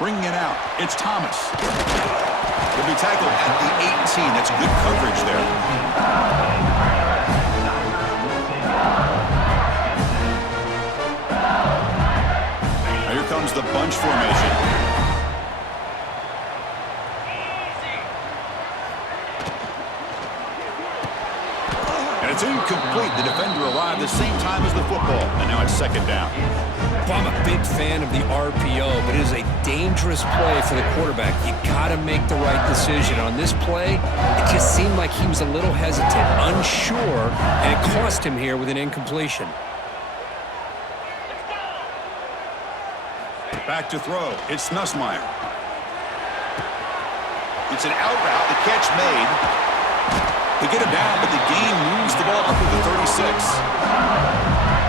Bringing it out, it's Thomas. He'll be tackled at the 18. That's good coverage there. Now here comes the bunch formation. And it's incomplete. The defender arrived the same time as the football. And now it's second down. I'm a big fan of the RPO, but it is a dangerous play for the quarterback. You got to make the right decision. On this play, it just seemed like he was a little hesitant, unsure, and it cost him here with an incompletion. Back to throw. It's Nussmeier. It's an out route. The catch made. They get him down, but the game moves the ball up to the 36.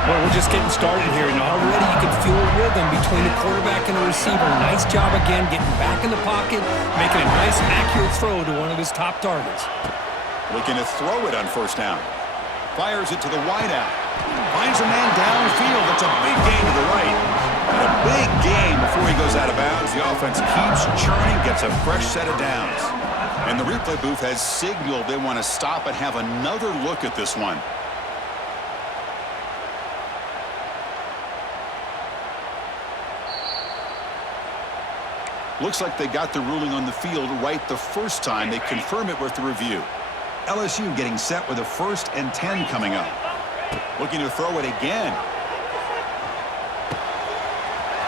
Well, we're just getting started here, and already you can feel a rhythm between the quarterback and the receiver. Nice job again getting back in the pocket, making a nice, accurate throw to one of his top targets. Looking to throw it on first down. Fires it to the wideout. Finds a man downfield. That's a big gain to the right. And a big gain before he goes out of bounds. The offense keeps churning, gets a fresh set of downs. And the replay booth has signaled they want to stop and have another look at this one. Looks like they got the ruling on the field right the first time. They confirm it with the review. LSU getting set with a 1st and 10 coming up. Looking to throw it again.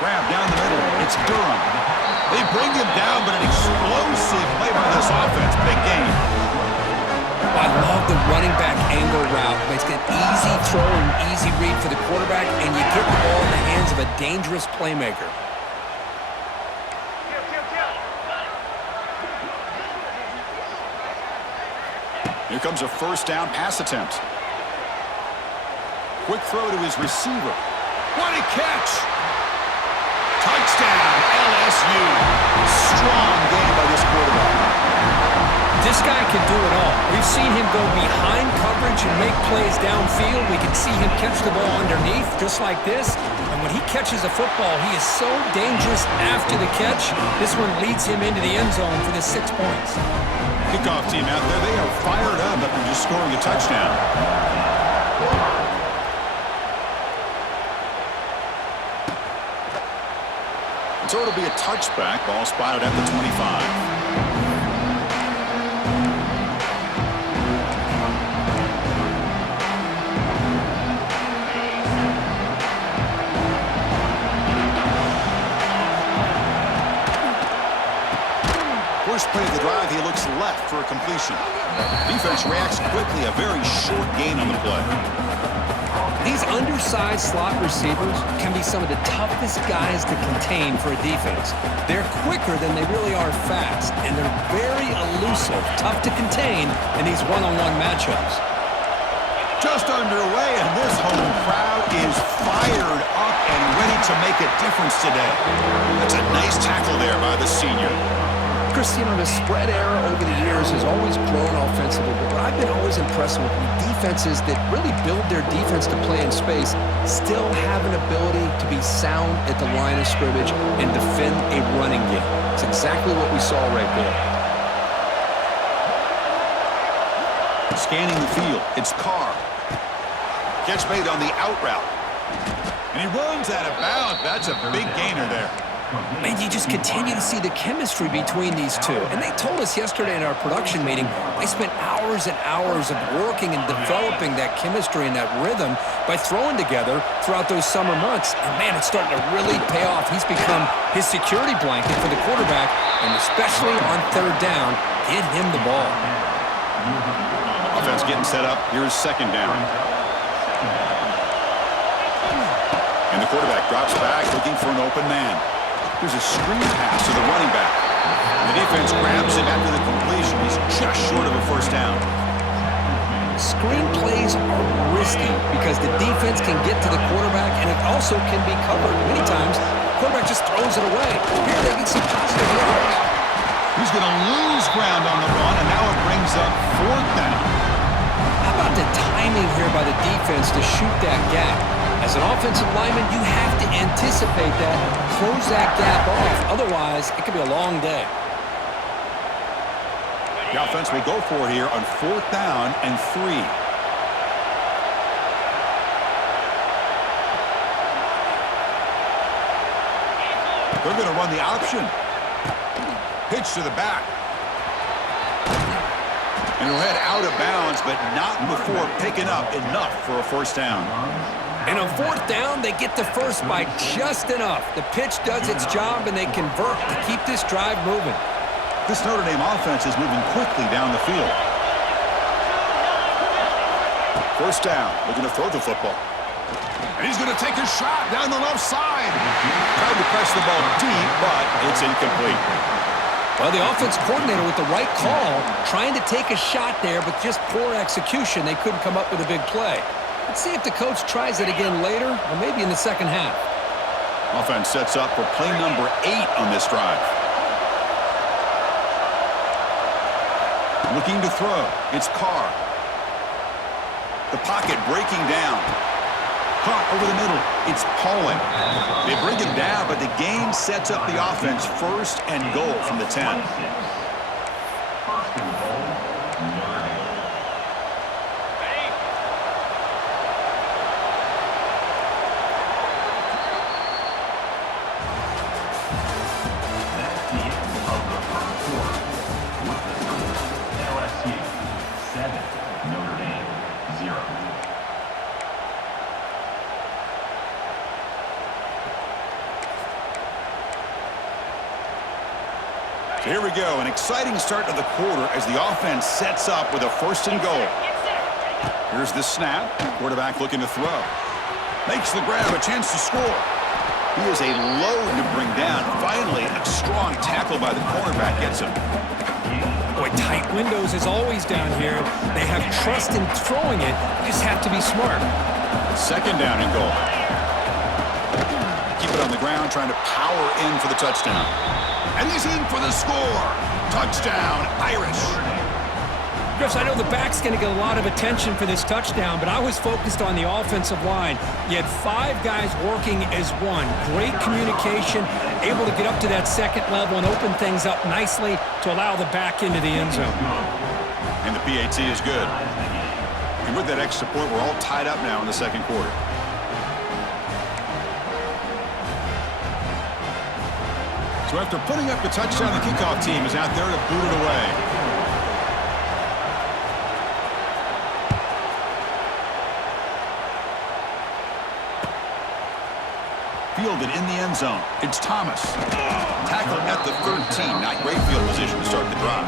Grab down the middle. It's Durham. They bring him down, but an explosive play by this offense. Big game. I love the running back angle route. It's an easy throw and easy read for the quarterback, and you get the ball in the hands of a dangerous playmaker. Here comes a first down pass attempt. Quick throw to his receiver. What a catch! Touchdown, LSU. Strong game by this quarterback. This guy can do it all. We've seen him go behind coverage and make plays downfield. We can see him catch the ball underneath, just like this. And when he catches a football, he is so dangerous after the catch. This one leads him into the end zone for the 6 points. Kickoff team out there, they are fired up after just scoring a touchdown. So it'll be a touchback. Ball spotted at the 25. First play of the drive, he looks left for a completion. Defense reacts quickly, a very short gain on the play. These undersized slot receivers can be some of the toughest guys to contain for a defense. They're quicker than they really are fast, and they're very elusive, tough to contain in these one-on-one matchups. Just underway, and this home crowd is fired up and ready to make a difference today. That's a nice tackle there by the senior. Chris, you know, the spread era over the years has always grown offensively, but I've been always impressed with defenses that really build their defense to play in space, still have an ability to be sound at the line of scrimmage and defend a running game. It's exactly what we saw right there. Scanning the field, it's Carr. Catch made on the out route. And he runs out of bounds. That's a big gainer there. And you just continue to see the chemistry between these two. And they told us yesterday in our production meeting, they spent hours and hours of working and developing that chemistry and that rhythm by throwing together throughout those summer months. And man, it's starting to really pay off. He's become his security blanket for the quarterback, and especially on third down, get him the ball. Offense getting set up. Here's second down. And the quarterback drops back looking for an open man. There's a screen pass to the running back. The defense grabs him after the completion. He's just short of a first down. Screen plays are risky because the defense can get to the quarterback, and it also can be covered. Many times, the quarterback just throws it away. Here they get some positive yards. He's going to lose ground on the run, and now it brings up fourth down. How about the timing here by the defense to shoot that gap? As an offensive lineman, you have to anticipate that, close that gap off. Otherwise, it could be a long day. The offense will go for here on 4th down and 3. They're going to run the option. Pitch to the back. And he'll head out of bounds, but not before picking up enough for a 1st down. And on 4th down, they get the first by just enough. The pitch does its job, and they convert to keep this drive moving. This Notre Dame offense is moving quickly down the field. 1st down, looking to throw the football. And he's going to take a shot down the left side. Tried to press the ball deep, but it's incomplete. Well, the offense coordinator with the right call, trying to take a shot there, but just poor execution. They couldn't come up with a big play. Let's see if the coach tries it again later, or maybe in the second half. Offense sets up for play number 8 on this drive. Looking to throw. It's Carr. The pocket breaking down. Caught over the middle. It's Paulin. They bring him down, but the game sets up the offense 1st and goal from the 10. So here we go, an exciting start to the quarter as the offense sets up with a 1st and goal. Here's the snap. Quarterback looking to throw. Makes the grab, a chance to score. He is a load to bring down. Finally, a strong tackle by the cornerback gets him. Boy, tight windows as always down here. They have trust in throwing it. You just have to be smart. 2nd down and goal. Keep it on the ground, trying to power in for the touchdown. And he's in for the score. Touchdown, Irish. Chris, I know the back's going to get a lot of attention for this touchdown, but I was focused on the offensive line. You had 5 guys working as one. Great communication, able to get up to that 2nd level and open things up nicely to allow the back into the end zone. And the PAT is good. And with that extra point, we're all tied up now in the 2nd quarter. So after putting up the touchdown, the kickoff team is out there to boot it away. Fielded in the end zone. It's Thomas. Tackled at the 13. Not great field position to start the drive.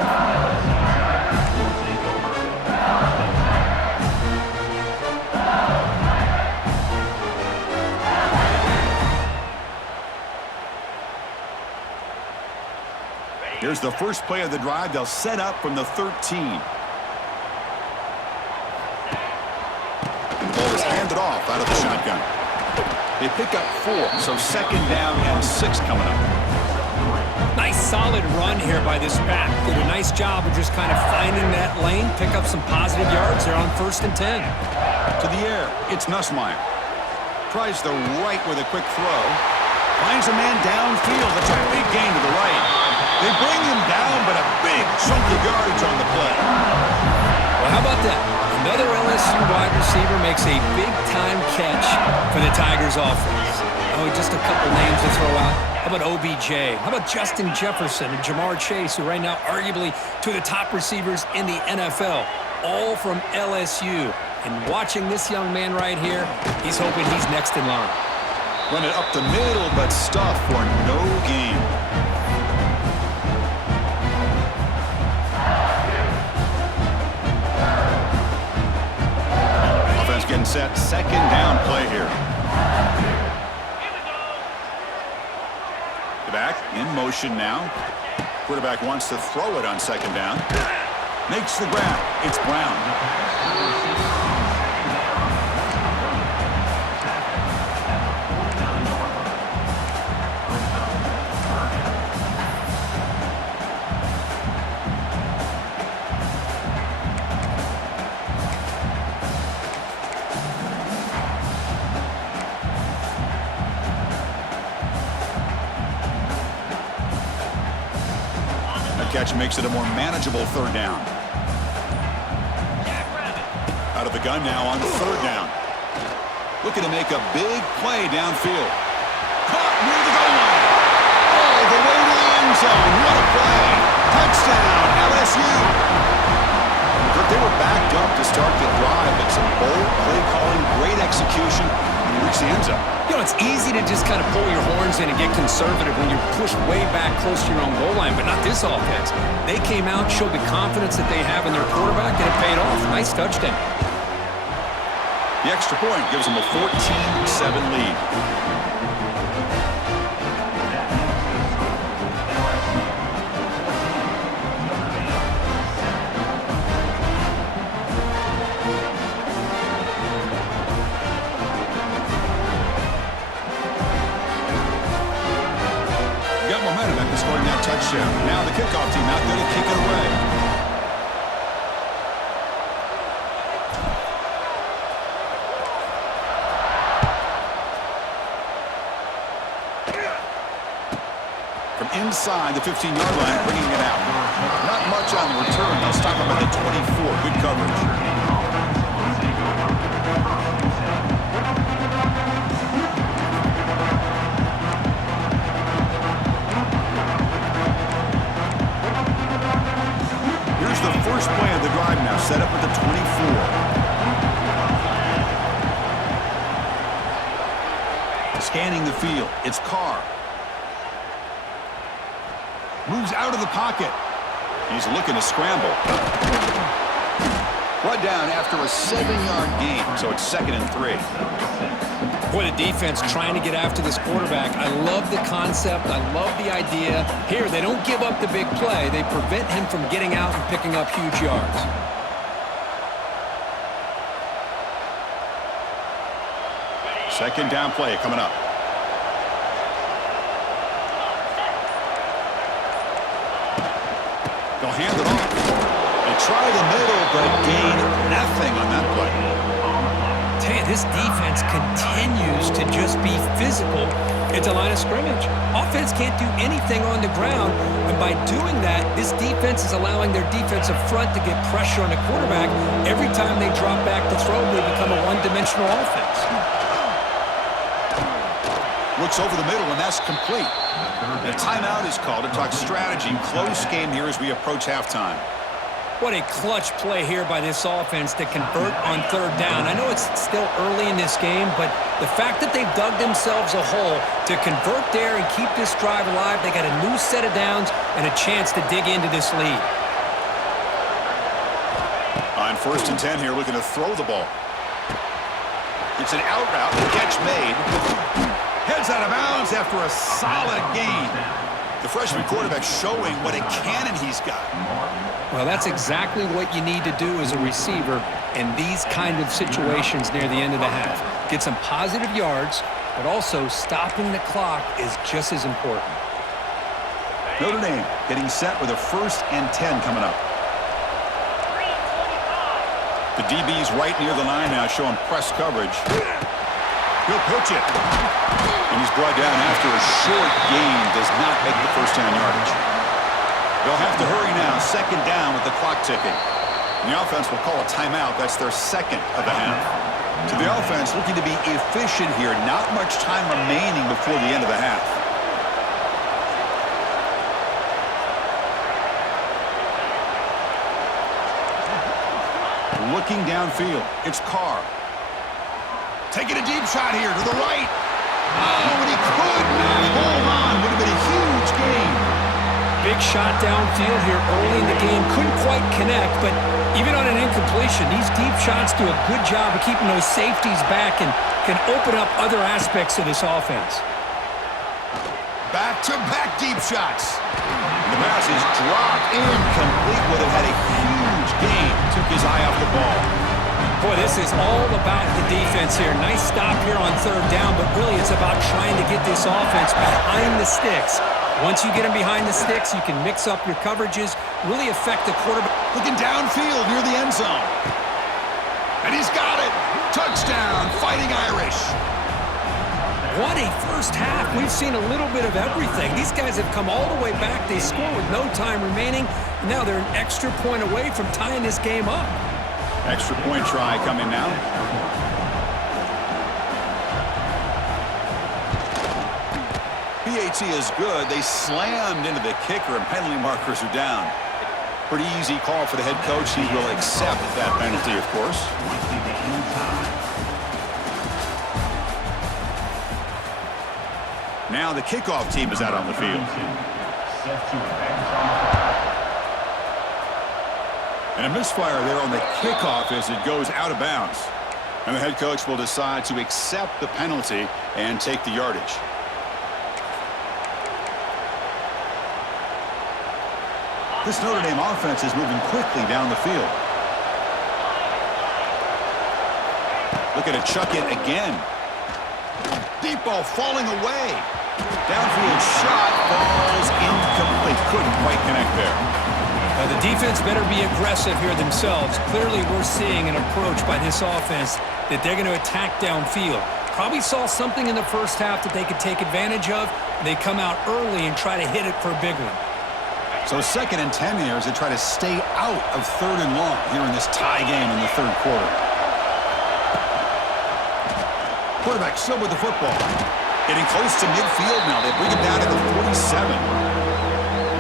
Here's the first play of the drive. They'll set up from the 13. And the ball is handed off out of the shotgun. They pick up 4, so 2nd down and 6 coming up. Nice solid run here by this back. Did a nice job of just kind of finding that lane, pick up some positive yards there on 1st and 10. To the air, it's Nussmeier. Tries the right with a quick throw. Finds a man downfield. That's a big gain to the right. They bring him down, but a big chunk of yardage on the play. Well, how about that? Another LSU wide receiver makes a big-time catch for the Tigers offense. Oh, just a couple names to throw out. How about OBJ? How about Justin Jefferson and Jamar Chase, who right now arguably two of the top receivers in the NFL, all from LSU. And watching this young man right here, he's hoping he's next in line. Run it up the middle, but stuff for no gain. Offense getting set. 2nd down play here. The back in motion now. Quarterback wants to throw it on 2nd down. Makes the grab. It's Brown. catch makes it a more manageable third down. Out of the gun now on third down. Looking to make a big play downfield. Caught near the goal line. All the way to the end zone. What a play. Touchdown, LSU. They were backed up to start the drive, but some bold play calling, great execution, and he reached the end zone. You know, it's easy to just kind of pull your horns in and get conservative when you're pushed way back close to your own goal line, but not this offense. They came out, showed the confidence that they have in their quarterback, and it paid off. Nice touchdown. The extra point gives them a 14-7 lead. Scoring that touchdown. Now the kickoff team out there to kick it away. From inside the 15-yard line, bringing it out. Not much on the return. They'll stop him at the 24. Good coverage. The first play of the drive now, set up at the 24. Scanning the field, it's Carr. Moves out of the pocket. He's looking to scramble. Brought down after a 7-yard gain, so it's 2nd and 3. Boy, the defense trying to get after this quarterback. I love the concept. I love the idea. Here, they don't give up the big play. They prevent him from getting out and picking up huge yards. Second down play coming up. They'll hand it off. They try the middle, but gain nothing on that play. This defense continues to just be physical at the line of scrimmage. Offense can't do anything on the ground, and by doing that, this defense is allowing their defensive front to get pressure on the quarterback. Every time they drop back to throw, they become a one-dimensional offense. Looks over the middle, and that's complete. The timeout is called to talk strategy. Close game here as we approach halftime. What a clutch play here by this offense to convert on third down. I know it's still early in this game, but the fact that they've dug themselves a hole to convert there and keep this drive alive, they got a new set of downs and a chance to dig into this lead. On 1st and 10 here, looking to throw the ball. It's an out route, the catch made. Heads out of bounds after a solid gain. The freshman quarterback showing what a cannon he's got. Well, that's exactly what you need to do as a receiver in these kind of situations near the end of the half. Get some positive yards, but also stopping the clock is just as important. Notre Dame getting set with a 1st and 10 coming up. The DB's right near the line now, showing press coverage. He'll pitch it. And he's brought down after a short gain. Does not make the first down yardage. They'll have to hurry now. 2nd down with the clock ticking. And the offense will call a timeout. That's their 2nd of the half. So the offense looking to be efficient here. Not much time remaining before the end of the half. Looking downfield. It's Carr. Taking a deep shot here to the right. Oh, and he could not hold on. Would have been a huge gain. Big shot downfield here early in the game. Couldn't quite connect, but even on an incompletion, these deep shots do a good job of keeping those safeties back and can open up other aspects of this offense. Back-to-back deep shots. The pass is dropped incomplete. Would have had a huge gain. Took his eye off the ball. Boy, this is all about the defense here. Nice stop here on third down, but really it's about trying to get this offense behind the sticks. Once you get them behind the sticks, you can mix up your coverages, really affect the quarterback. Looking downfield near the end zone. And he's got it. Touchdown, Fighting Irish. What a first half, we've seen a little bit of everything. These guys have come all the way back. They score with no time remaining. And now they're an extra point away from tying this game up. Extra point try coming now. PAT is good. They slammed into the kicker, and penalty markers are down. Pretty easy call for the head coach. He will accept that penalty, of course. Now the kickoff team is out on the field. And a misfire there on the kickoff as it goes out of bounds. And the head coach will decide to accept the penalty and take the yardage. This Notre Dame offense is moving quickly down the field. Looking to chuck it again. Deep ball falling away. Downfield shot falls incomplete. Couldn't quite connect there. Now the defense better be aggressive here themselves. Clearly we're seeing an approach by this offense that they're going to attack downfield. Probably saw something in the first half that they could take advantage of. They come out early and try to hit it for a big one. So 2nd and 10 here as they try to stay out of 3rd and long here in this tie game in the 3rd quarter. Quarterback still with the football. Getting close to midfield now. They bring him down to the 47.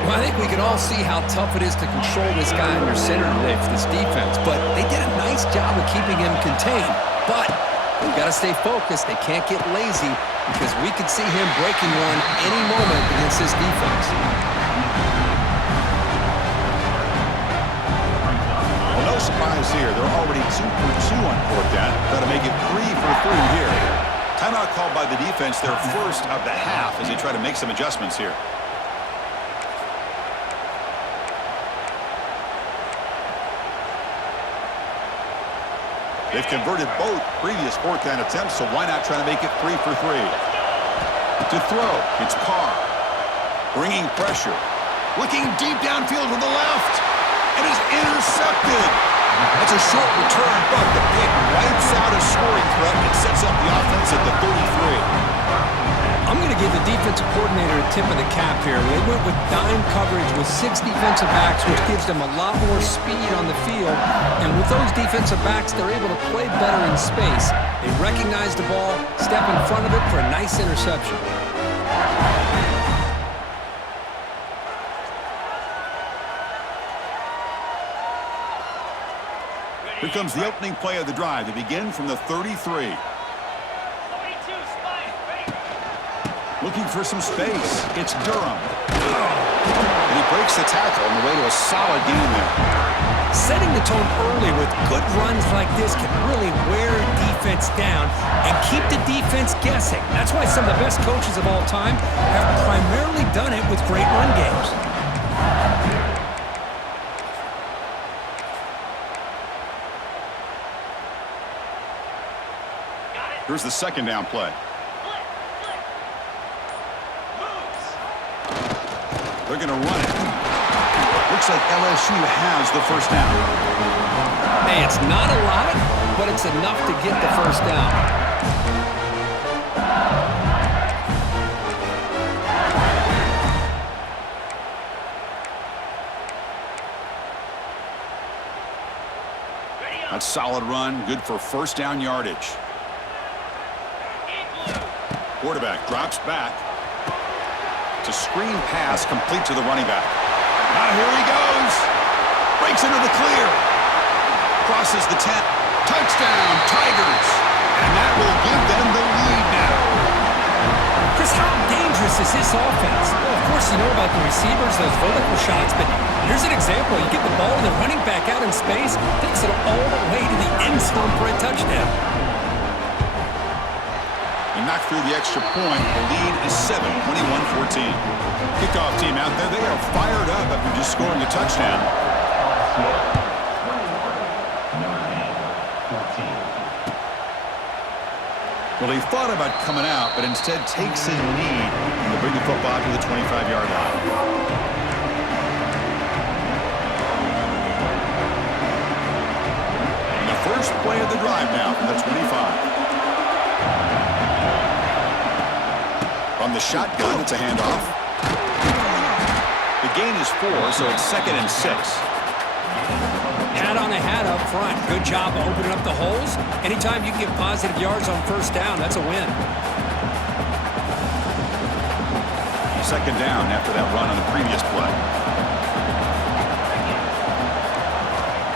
Well, I think we can all see how tough it is to control this guy under center today for this defense, but they did a nice job of keeping him contained. But they've got to stay focused. They can't get lazy because we could see him breaking one any moment against this defense. Well, no surprise here. They're already 2 for 2 on 4th down. Got to make it 3 for 3 here. Timeout called by the defense, their first of the half as they try to make some adjustments here. They've converted both previous 4th down attempts, so why not try to make it 3 for 3? To throw, it's Carr. Bringing pressure. Looking deep downfield to the left. And is intercepted. That's a short return, but the pick wipes out a scoring threat and sets up the offense at the 33. I'm going to give the defensive coordinator a tip of the cap here. They went with dime coverage with 6 defensive backs, which gives them a lot more speed on the field. And with those defensive backs, they're able to play better in space. They recognize the ball, step in front of it for a nice interception. Here comes the opening play of the drive. They begin from the 33. Looking for some space. It's Durham. And he breaks the tackle on the way to a solid game there. Setting the tone early with good runs like this can really wear defense down and keep the defense guessing. That's why some of the best coaches of all time have primarily done it with great run games. Here's the 2nd down play. They're going to run it. Looks like LSU has the first down. Hey, it's not a lot, but it's enough to get the first down. That's solid run, good for first down yardage. Quarterback drops back. It's a screen pass complete to the running back. Now here he goes. Breaks into the clear. Crosses the 10. Touchdown, Tigers. And that will give them the lead now. Chris, how dangerous is this offense? Well, of course you know about the receivers, those vertical shots, but here's an example. You get the ball and the running back out in space, takes it all the way to the end zone for a touchdown. And knocked through the extra point. The lead is 7, 21-14. Kickoff team out there. They are fired up after just scoring a touchdown. Well, he thought about coming out, but instead takes a knee and they bring the football to the 25-yard line. And the first play of the drive now from the 25. From the shotgun, it's a handoff. The gain is 4, so it's 2nd and 6. Hat on a hat up front. Good job of opening up the holes. Anytime you can get positive yards on first down, that's a win. 2nd down after that run on the previous play.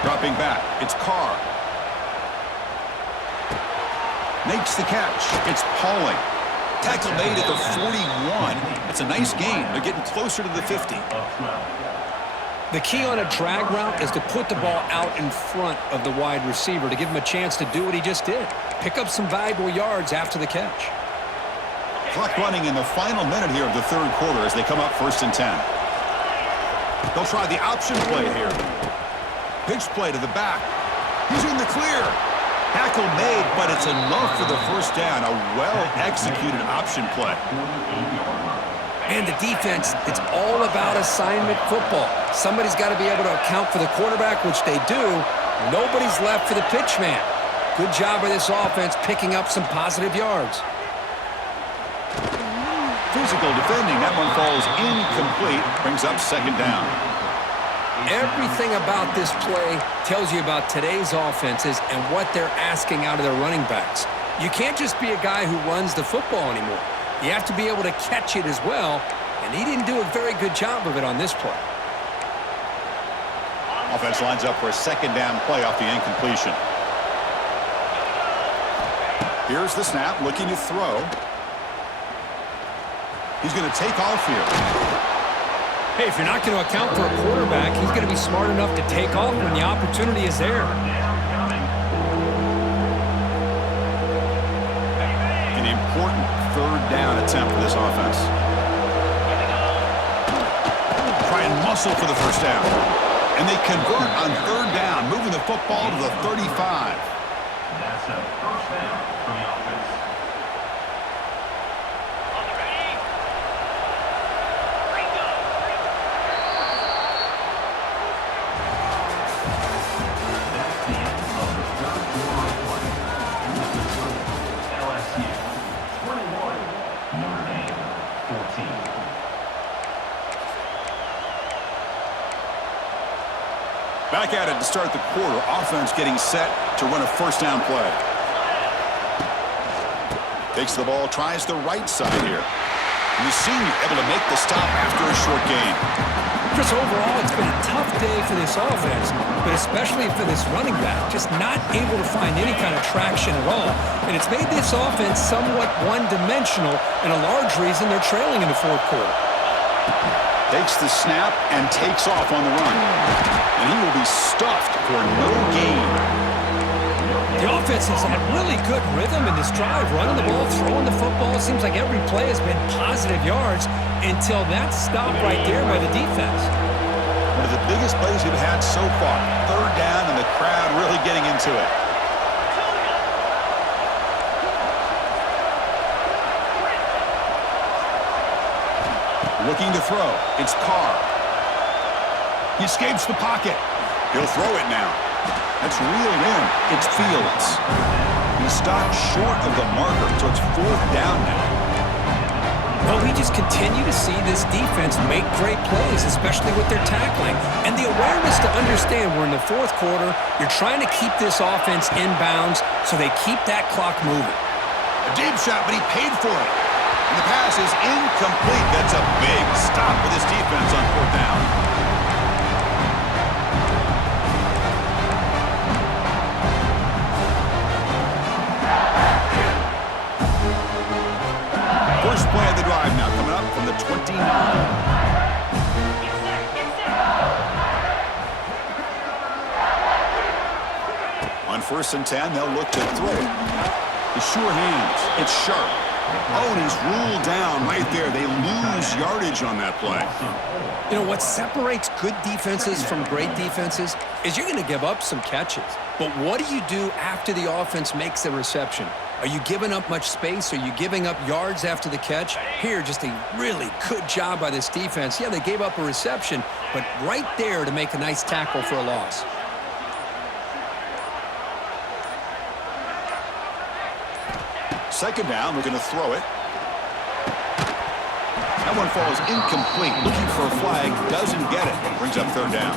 Dropping back, it's Carr. Makes the catch. It's Pauling. Tackle made at the 41. It's a nice gain. They're getting closer to the 50. The key on a drag route is to put the ball out in front of the wide receiver to give him a chance to do what he just did. Pick up some valuable yards after the catch. Clock running in the final minute here of the 3rd quarter as they come up 1st and 10. They'll try the option play here. Pitch play to the back. He's in the clear. Tackle made, but it's enough for the first down. A well-executed option play. And the defense, it's all about assignment football. Somebody's got to be able to account for the quarterback, which they do. Nobody's left for the pitch man. Good job by this offense picking up some positive yards. Physical defending. That one falls incomplete. Brings up 2nd down. Everything about this play tells you about today's offenses and what they're asking out of their running backs. You can't just be a guy who runs the football anymore. You have to be able to catch it as well, and he didn't do a very good job of it on this play. Offense lines up for a 2nd down play off the incompletion. Here's the snap, looking to throw. He's going to take off here. Hey, if you're not going to account for a quarterback, he's going to be smart enough to take off when the opportunity is there. An important 3rd down attempt for this offense. Try and muscle for the first down. And they convert on 3rd down, moving the football to the 35. That's a first down for the offense. Back at it to start the quarter. Offense getting set to run a first down play. Takes the ball, tries the right side here. And the senior able to make the stop after a short gain. Chris, overall, it's been a tough day for this offense, but especially for this running back, just not able to find any kind of traction at all. And it's made this offense somewhat one-dimensional, and a large reason they're trailing in the 4th quarter. Takes the snap and takes off on the run. And he will be stuffed for no gain. The offense has had really good rhythm in this drive, running the ball, throwing the football. It seems like every play has been positive yards until that stop right there by the defense. One of the biggest plays we've had so far. 3rd down and the crowd really getting into it. Looking to throw. It's Carr. He escapes the pocket. He'll throw it now. That's reeled in. It's Fields. He stopped short of the marker, so it's 4th down now. Well, we just continue to see this defense make great plays, especially with their tackling. And the awareness to understand we're in the 4th quarter, you're trying to keep this offense in bounds so they keep that clock moving. A deep shot, but he paid for it. And the pass is incomplete. That's a big stop for this defense on 4th down. First play of the drive now coming up from the 29. On 1st and 10, they'll look to throw it. The sure hands. It's sharp. Oh, and he's ruled down right there. They lose yardage on that play. You know, what separates good defenses from great defenses is you're going to give up some catches. But what do you do after the offense makes the reception? Are you giving up much space? Are you giving up yards after the catch? Here, just a really good job by this defense. Yeah, they gave up a reception, but right there to make a nice tackle for a loss. Second down, we're going to throw it. That one falls incomplete. Looking for a flag, doesn't get it. Brings up third down.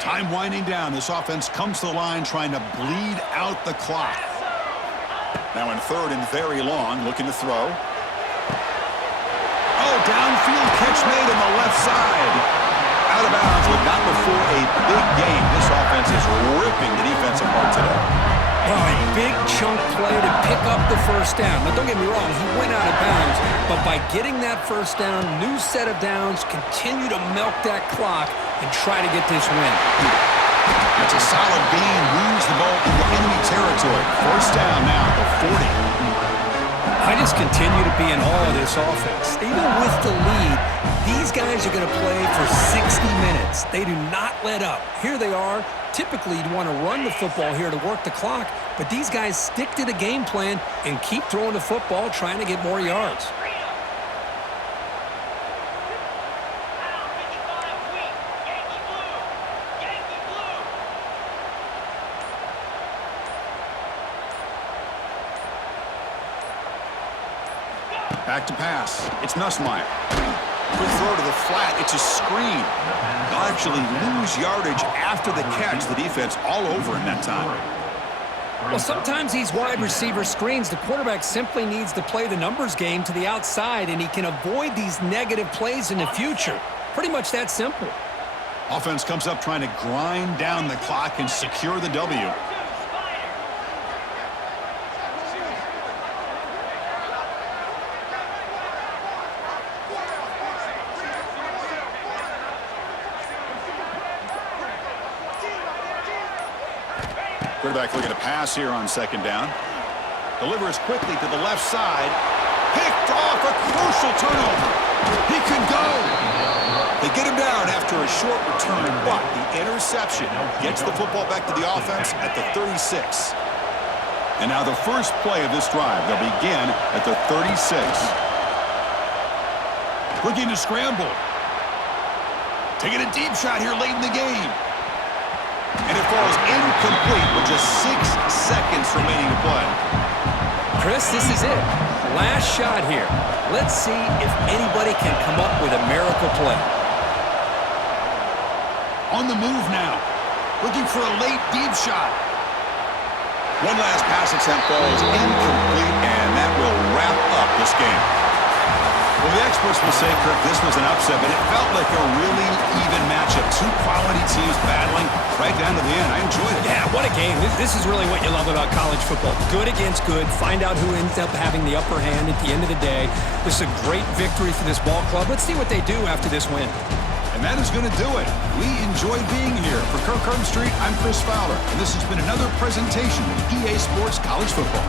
Time winding down. This offense comes to the line trying to bleed out the clock. Now in third and very long, looking to throw. Oh, downfield catch made on the left side. Out of bounds, but not before a big game. This offense is ripping the defense apart today. Oh, a big chunk play to pick up the first down. Now, don't get me wrong, he went out of bounds, but by getting that first down, new set of downs, continue to milk that clock and try to get this win. That's a solid gain. Moves the ball into enemy territory. First down now at the 40. I just continue to be in awe of this offense. Even with the lead, these guys are going to play for 60 minutes. They do not let up. Here they are. Typically, you'd want to run the football here to work the clock, but these guys stick to the game plan and keep throwing the football, trying to get more yards. Back to pass. It's Nussmeier. Quick throw to the flat. It's a screen. They'll actually lose yardage after the catch. The defense all over in that time. Well, sometimes these wide receiver screens, the quarterback simply needs to play the numbers game to the outside, and he can avoid these negative plays in the future. Pretty much that simple. Offense comes up trying to grind down the clock and secure the W. Quarterback looking to pass here on second down. Delivers quickly to the left side. Picked off, a crucial turnover. He could go. They get him down after a short return, but the interception gets the football back to the offense at the 36. And now the first play of this drive. They'll begin at the 36. Looking to scramble. Taking a deep shot here late in the game. And it falls incomplete with just 6 seconds remaining to play. Chris, this is it. Last shot here. Let's see if anybody can come up with a miracle play. On the move now. Looking for a late deep shot. One last pass attempt falls incomplete, and that will wrap up this game. Well, the experts will say, Kirk, this was an upset, but it felt like a really even matchup. Two quality teams battling right down to the end. I enjoyed it. Yeah, what a game. This is really what you love about college football. Good against good. Find out who ends up having the upper hand at the end of the day. This is a great victory for this ball club. Let's see what they do after this win. And that is going to do it. We enjoyed being here. For Kirk Herbstreit, I'm Chris Fowler, and this has been another presentation of EA Sports College Football.